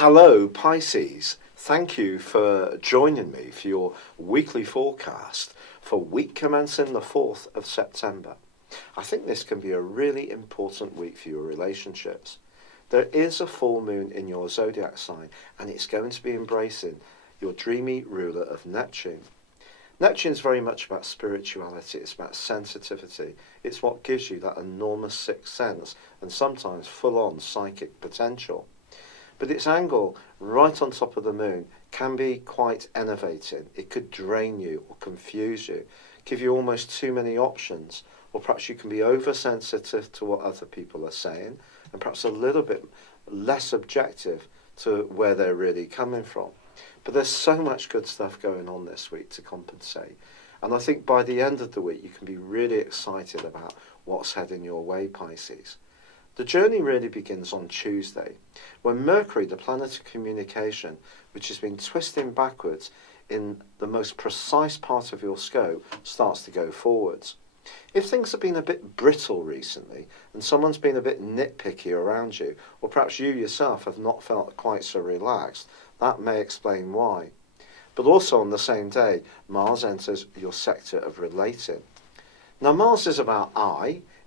Hello Pisces, thank you for joining me for your weekly forecast for week commencing the 4th of September. I think this can be a really important week for your relationships. There is a full moon in your zodiac sign and it's going to be embracing your dreamy ruler of Neptune. Neptune is very much about spirituality, it's about sensitivity, it's what gives you that enormous sixth sense and sometimes full-on psychic potential. But its angle right on top of the moon can be quite enervating. It could drain you or confuse you, give you almost too many options, or perhaps you can be oversensitive to what other people are saying and perhaps a little bit less objective to where they're really coming from. But there's so much good stuff going on this week to compensate. And I think by the end of the week you can be really excited about what's heading your way, Pisces. The journey really begins on Tuesday, when Mercury, the planet of communication, which has been twisting backwards in the most precise part of your scope, starts to go forwards. If things have been a bit brittle recently, and someone's been a bit nitpicky around you, or perhaps you yourself have not felt quite so relaxed, that may explain why. But also on the same day, Mars enters your sector of relating. Now Mars is about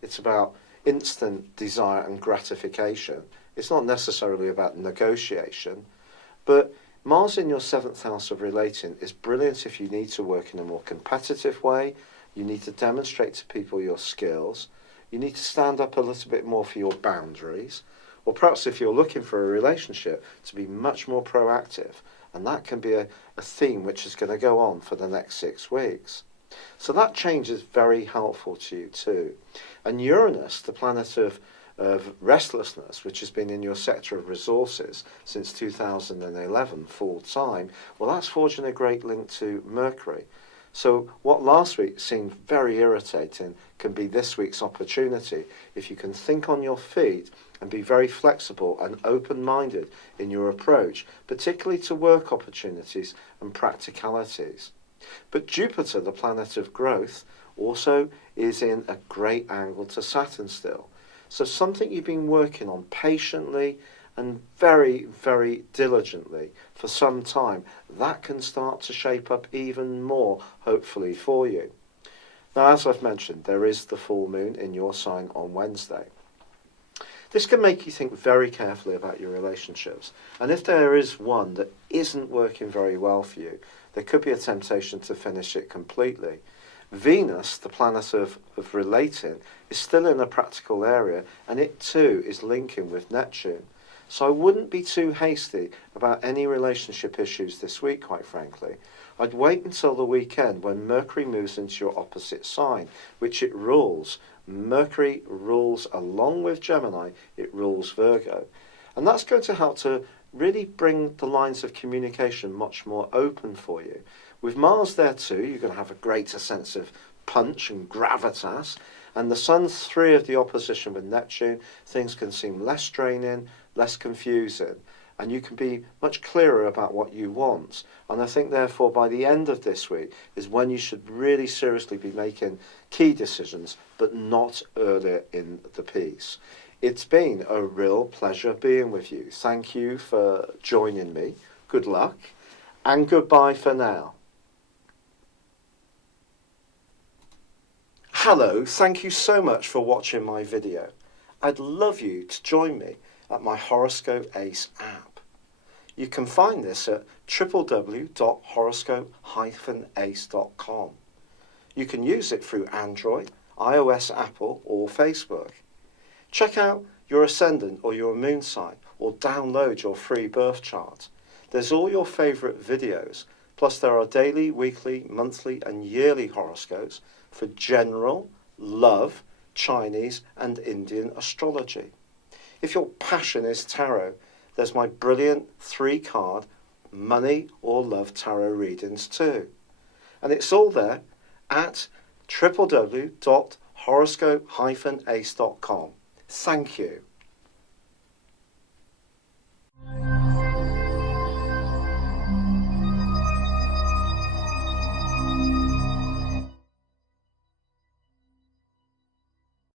it's about instant desire and gratification. It's not necessarily about negotiation, but Mars in your 7th house of relating is brilliant if you need to work in a more competitive way, you need to demonstrate to people your skills, you need to stand up a little bit more for your boundaries, or perhaps if you're looking for a relationship to be much more proactive, and that can be a theme which is going to go on for the next 6 weeks. So that change is very helpful to you too. And Uranus, the planet of restlessness, which has been in your sector of resources since 2011 full time, well, that's forging a great link to Mercury. So what last week seemed very irritating can be this week's opportunity if you can think on your feet and be very flexible and open-minded in your approach, particularly to work opportunities and practicalities. But Jupiter, the planet of growth, also is in a great angle to Saturn still. So something you've been working on patiently and very, very diligently for some time, that can start to shape up even more, hopefully, for you. Now, as I've mentioned, there is the full moon in your sign on Wednesday. This can make you think very carefully about your relationships. And if there is one that isn't working very well for you, there could be a temptation to finish it completely. Venus, the planet of relating, is still in a practical area, and it too is linking with Neptune. So I wouldn't be too hasty about any relationship issues this week, quite frankly. I'd wait until the weekend when Mercury moves into your opposite sign, which it rules. Mercury rules, along with Gemini, it rules Virgo. And that's going to help to really bring the lines of communication much more open for you. With Mars there too, you're going to have a greater sense of punch and gravitas. And the Sun's 3 of the opposition with Neptune, things can seem less draining, less confusing. And you can be much clearer about what you want. And I think therefore by the end of this week is when you should really seriously be making key decisions, but not earlier in the piece. It's been a real pleasure being with you. Thank you for joining me. Good luck and goodbye for now. Hello, thank you so much for watching my video. I'd love you to join me at my Horoscope Ace app. You can find this at www.horoscope-ace.com. You can use it through Android, iOS, Apple or Facebook. Check out your ascendant or your moon sign or download your free birth chart. There's all your favourite videos, plus there are daily, weekly, monthly and yearly horoscopes for general, love, Chinese and Indian astrology. If your passion is tarot, there's my brilliant 3-card money or love tarot readings too. And it's all there at www.horoscope-ace.com. Thank you.